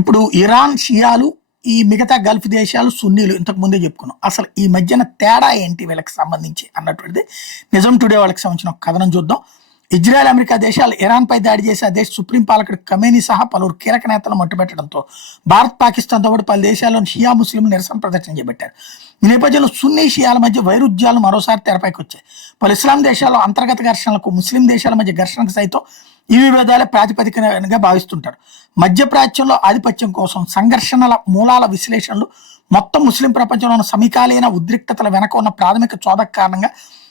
ఇప్పుడు ఇరాన్ షియాలు, ఈ మిగతా గల్ఫ్ దేశాలు సున్నీలు ఇంతకు ముందే చెప్పుకున్నాం. అసలు ఈ మధ్యన తేడా ఏంటి వీళ్ళకి సంబంధించి అన్నటువంటిది నిజం టుడే వాళ్ళకి సంబంధించిన ఒక కథనం చూద్దాం. ఇజ్రాయెల్, అమెరికా దేశాలు ఇరాన్ పై దాడి చేసి ఆ దేశ సుప్రీం పాలకుడు ఖమేనీ సహా పలువురు కీలక నేతలను మట్టుబెట్టడంతో భారత్, పాకిస్తాన్తో పాటు పలు దేశాల్లోని షియా ముస్లింలు నిరసన ప్రదర్శన చేపట్టారు. ఈ నేపథ్యంలో సున్నీ షియాల మధ్య వైరుధ్యాలు మరోసారి తెరపైకి వచ్చాయి. పలు ఇస్లాం దేశాల్లో అంతర్గత ఘర్షణలకు, ముస్లిం దేశాల మధ్య ఘర్షణకు సైతం ఈ విభేదాలే ప్రాతిపదికగా భావిస్తుంటారు. మధ్యప్రాచ్యంలో ఆధిపత్యం కోసం సంఘర్షణల మూలాల విశ్లేషణలు మొత్తం ముస్లిం ప్రపంచంలో ఉన్న సమకాలీన ఉద్రిక్తతల వెనక ఉన్న ప్రాథమిక చోదక కారణంగా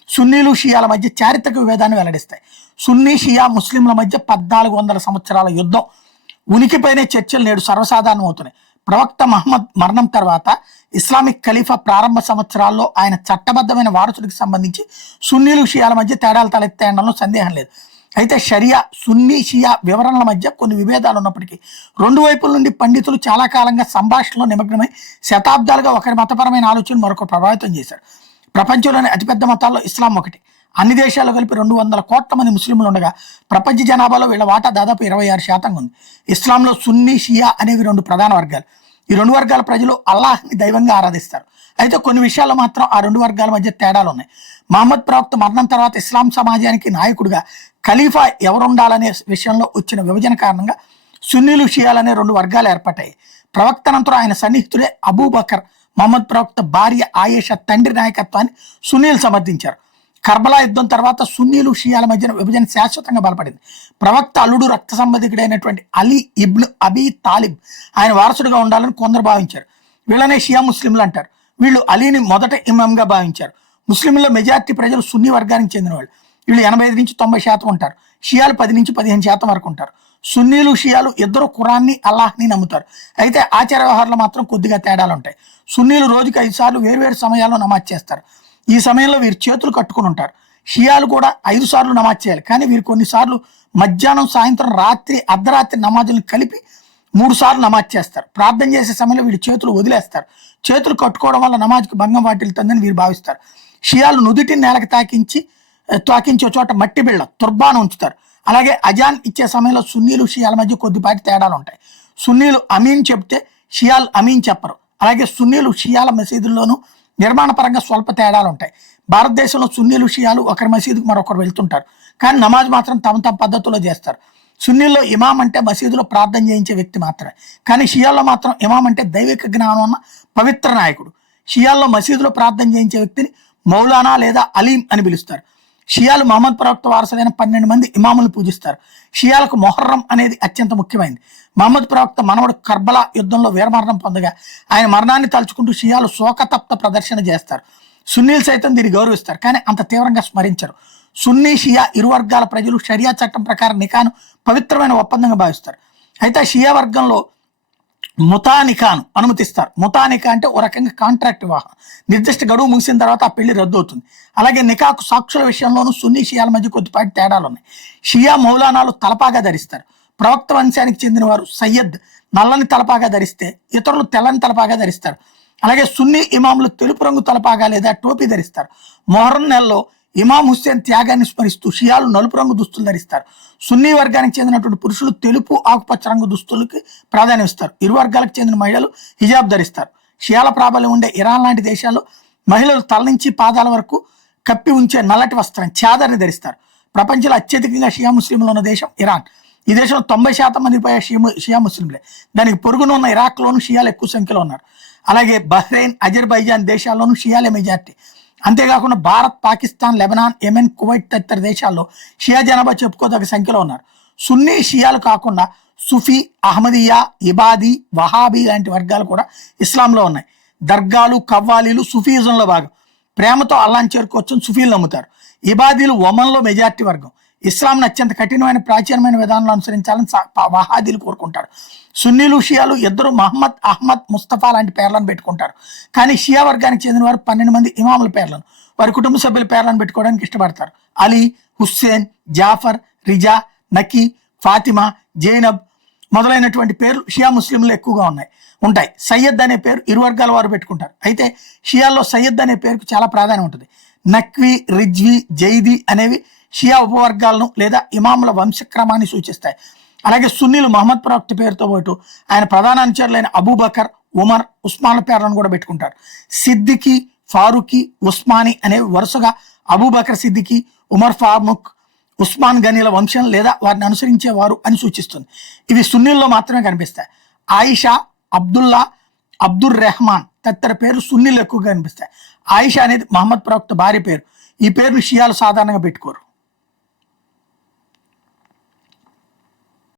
సున్నీలు, షియాల మధ్య చారిత్రక విభేదాన్ని వెల్లడిస్తాయి. సున్నీ, షియా ముస్లింల మధ్య 1400 సంవత్సరాల యుద్ధం ఉనికిపైనే చర్చలు నేడు సర్వసాధారణం అవుతున్నాయి. ప్రవక్త మహమ్మద్ మరణం తర్వాత ఇస్లామిక్ ఖలీఫా ప్రారంభ సంవత్సరాల్లో ఆయన చట్టబద్ధమైన వారసుడికి సంబంధించి సున్నీలు, షియాల మధ్య తేడాలు తలెత్తేయడంలో సందేహం లేదు. అయితే షరియా, సున్నీ, షియా వివరణల మధ్య కొన్ని విభేదాలు ఉన్నప్పటికీ రెండు వైపుల నుండి పండితులు చాలా కాలంగా సంభాషణలో నిమగ్నమై శతాబ్దాలుగా ఒకరి మతపరమైన ఆలోచన మరొకరు ప్రభావితం చేశారు. ప్రపంచంలోని అతిపెద్ద మతాల్లో ఇస్లాం ఒకటి. అన్ని దేశాల్లో కలిపి 200 కోట్ల మంది ముస్లింలు ఉండగా ప్రపంచ జనాభాలో వీళ్ళ వాటా దాదాపు 26% ఉంది. ఇస్లాంలో సున్నీ, షియా అనేవి 2 ప్రధాన వర్గాలు. ఈ 2 వర్గాల ప్రజలు అల్లాహ్ని దైవంగా ఆరాధిస్తారు. అయితే కొన్ని విషయాల్లో మాత్రం ఆ 2 వర్గాల మధ్య తేడాలు ఉన్నాయి. మహమ్మద్ ప్రవక్త మరణం తర్వాత ఇస్లాం సమాజానికి నాయకుడిగా ఖలీఫా ఎవరుండాలనే విషయంలో వచ్చిన విభజన కారణంగా సున్నీలు, షియాలు అనే 2 వర్గాలు ఏర్పడ్డాయి. ప్రవక్త అనంతరం ఆయన సన్నిహితుడే అబూబకర్, మహమ్మద్ ప్రవక్త భార్య ఆయేషా తండ్రి నాయకత్వాన్ని సున్నీలు సమర్థించారు. కర్బలా యుద్ధం తర్వాత సున్నీలు, షియాల మధ్యన విభజన శాశ్వతంగా బలపడింది. ప్రవక్త అల్లుడు, రక్త సంబంధికుడైనటువంటి అలీ ఇబ్న్ అబీ తాలిబ్ ఆయన వారసుడిగా ఉండాలని కొందరు భావించారు. వీళ్ళనే షియా ముస్లింలు అంటారు. వీళ్ళు అలీని మొదట ఇమాంగా భావించారు. ముస్లింల్లో మెజారిటీ ప్రజలు సున్నీ వర్గానికి చెందిన వాళ్ళు. వీళ్ళు 85-90% ఉంటారు. షియాలు 10-15% వరకు ఉంటారు. సున్నీలు, షియాలు ఇద్దరు ఖురాన్ని, అల్లాహ్ని నమ్ముతారు. అయితే ఆచార వ్యవహారాలు మాత్రం కొద్దిగా తేడాలు ఉంటాయి. సున్నీలు రోజుకి 5 సార్లు వేరువేరు సమయాల్లో నమాజ్ చేస్తారు. ఈ సమయంలో వీరు చేతులు కట్టుకుని ఉంటారు. షియాలు కూడా 5 సార్లు నమాజ్ చేయాలి. కానీ వీరు కొన్నిసార్లు మధ్యాహ్నం, సాయంత్రం, రాత్రి, అర్ధరాత్రి నమాజులను కలిపి 3 సార్లు నమాజ్ చేస్తారు. ప్రార్థన చేసే సమయంలో వీళ్ళు చేతులు వదిలేస్తారు. చేతులు కట్టుకోవడం వల్ల నమాజ్కి భంగం వాటిల్తుందని వీరు భావిస్తారు. షియాలు నుదుటిని నేలకు తాకించే చోట మట్టి బిళ్ళ తుర్బాను ఉంచుతారు. అలాగే అజాన్ ఇచ్చే సమయంలో సున్నీలు, షియాల మధ్య కొద్దిపాటి తేడాలు ఉంటాయి. సున్నీలు అమీన్ చెప్తే షియాలు అమీన్ చెప్పరు. అలాగే సున్నీలు, షియాల మసీదుల్లోనూ నిర్మాణ పరంగా స్వల్ప తేడాలు ఉంటాయి. భారతదేశంలో సున్నీలు, షియాలు ఒకరి మసీదుకు మరొకరు వెళ్తుంటారు. కానీ నమాజ్ మాత్రం తమ పద్ధతిలో చేస్తారు. సున్నీల్లో ఇమాం అంటే మసీదులో ప్రార్థన చేయించే వ్యక్తి మాత్రమే. కానీ షియాల్లో మాత్రం ఇమాం అంటే దైవిక జ్ఞానం ఉన్న పవిత్ర నాయకుడు. షియాల్లో మసీదులో ప్రార్థన చేయించే వ్యక్తిని మౌలానా లేదా అలీం అని పిలుస్తారు. షియాలు మహమ్మద్ ప్రవక్త వారసులైన 12 మంది ఇమాములు పూజిస్తారు. షియాలకు మొహర్రం అనేది అత్యంత ముఖ్యమైనది. మహమ్మద్ ప్రవక్త మనవడు కర్బలా యుద్ధంలో వీరమరణం పొందగా ఆయన మరణాన్ని తలుచుకుంటూ షియాలు శోకతప్త ప్రదర్శన చేస్తారు. సున్నీలు సైతం దీన్ని గౌరవిస్తారు, కానీ అంత తీవ్రంగా స్మరించరు. సున్నీ, షియా ఇరు వర్గాల ప్రజలు షరియా చట్టం ప్రకారం నికాను పవిత్రమైన ఒప్పందంగా భావిస్తారు. అయితే షియా వర్గంలో ముతానికాను అనుమతిస్తారు. ముతానికా అంటే ఓ రకంగా కాంట్రాక్ట్ వివాహం. నిర్దిష్ట గడువు ముగిసిన తర్వాత ఆ పెళ్లి రద్దు అవుతుంది. అలాగే నికాకు సాక్షుల విషయంలోనూ సున్నీ, షియాల మధ్య కొద్దిపాటి తేడాలు ఉన్నాయి. షియా మౌలానాలు తలపాగా ధరిస్తారు. ప్రవక్త వంశానికి చెందిన వారు సయ్యద్ నల్లని తలపాగా ధరిస్తే ఇతరులు తెల్లని తలపాగా ధరిస్తారు. అలాగే సున్నీ ఇమాములు తెలుపు రంగు తలపాగా లేదా టోపీ ధరిస్తారు. మొహర్రం నెలలో ఇమాం హుస్సేన్ త్యాగాన్ని స్మరిస్తూ షియాలు నలుపు రంగు దుస్తులు ధరిస్తారు. సున్నీ వర్గానికి చెందినటువంటి పురుషులు తెలుపు, ఆకుపచ్చ రంగు దుస్తులకి ప్రాధాన్యం ఇస్తారు. ఇరు వర్గాలకు చెందిన మహిళలు హిజాబ్ ధరిస్తారు. షియాల ప్రాబల్యం ఉండే ఇరాన్ లాంటి దేశాల్లో మహిళలు తల నుంచి పాదాల వరకు కప్పి ఉంచే నల్లటి వస్త్రం చాదర్ని ధరిస్తారు. ప్రపంచంలో అత్యధికంగా షియా ముస్లింలు ఉన్న దేశం ఇరాన్. ఈ దేశంలో 90% మంది పైగా షియా ముస్లింలే. దానికి పొరుగున ఉన్న ఇరాక్లోనూ షియాలు ఎక్కువ సంఖ్యలో ఉన్నారు. అలాగే బహ్రెయిన్, అజర్బైజాన్ దేశాల్లోనూ షియాలే మెజార్టీ. అంతేకాకుండా Bharat, Pakistan, Lebanon, Yemen, Kuwait తదితర దేశాల్లో షియా జనాభా చెప్పుకోదగ్గ సంఖ్యలో ఉన్నారు. సున్నీ, షియాలు కాకుండా సుఫీ, అహ్మదియా, ఇబాదీ, వహాబీ లాంటి వర్గాలు కూడా ఇస్లాంలో ఉన్నాయి. దర్గాలు, కవ్వాలీలు సుఫీజంలో భాగం. ప్రేమతో అల్లాహ్ని చేరుకోవచ్చని సుఫీలు నమ్ముతారు. ఇబాదీలు ఒమన్లో మెజార్టీ వర్గం. ఇస్లాంను అత్యంత కఠినమైన ప్రాచీనమైన విధానాలు అనుసరించాలని వహాదీలు కోరుకుంటారు. సున్నీలు, షియాలు ఇద్దరు మహమ్మద్, అహ్మద్, ముస్తఫా లాంటి పేర్లను పెట్టుకుంటారు. కానీ షియా వర్గానికి చెందిన వారు 12 మంది ఇమాముల పేర్లను, వారి కుటుంబ సభ్యుల పేర్లను పెట్టుకోవడానికి ఇష్టపడతారు. అలీ, హుస్సేన్, జాఫర్, రిజా, నకీ, ఫాతిమా, జైనబ్ మొదలైనటువంటి పేర్లు షియా ముస్లింలు ఎక్కువగా ఉంటాయి. సయ్యద్ అనే పేరు ఇరు వర్గాల వారు పెట్టుకుంటారు. అయితే షియాల్లో సయ్యద్ అనే పేరుకు చాలా ప్రాధాన్యం ఉంటుంది. నక్వీ, రిజ్వీ, జైదీ అనేవి షియా ఉపవర్గాలను లేదా ఇమాముల వంశక్రమాన్ని సూచిస్తాయి. అలాగే సున్నీలు మహమ్మద్ ప్రవక్త పేరుతో పాటు ఆయన ప్రధాన అనుచరులైన అబూబకర్, ఉమర్, ఉస్మాన్ పేర్లను కూడా పెట్టుకుంటారు. సిద్దికి, ఫారూకి, ఉస్మాని అనేవి వరుసగా అబూబకర్ సిద్దికి, ఉమర్ ఫారూక్, ఉస్మాన్ గనీల వంశం లేదా వారిని అనుసరించేవారు అని సూచిస్తుంది. ఇవి సున్నీల్లో మాత్రమే కనిపిస్తాయి. ఆయిషా, అబ్దుల్లా, అబ్దుర్ రెహమాన్ తదితర పేర్లు సున్నీలు ఎక్కువగా కనిపిస్తాయి. ఆయిషా అనేది మహమ్మద్ ప్రవక్త భార్య పేరు. ఈ పేరును షియాలు సాధారణంగా పెట్టుకోరు.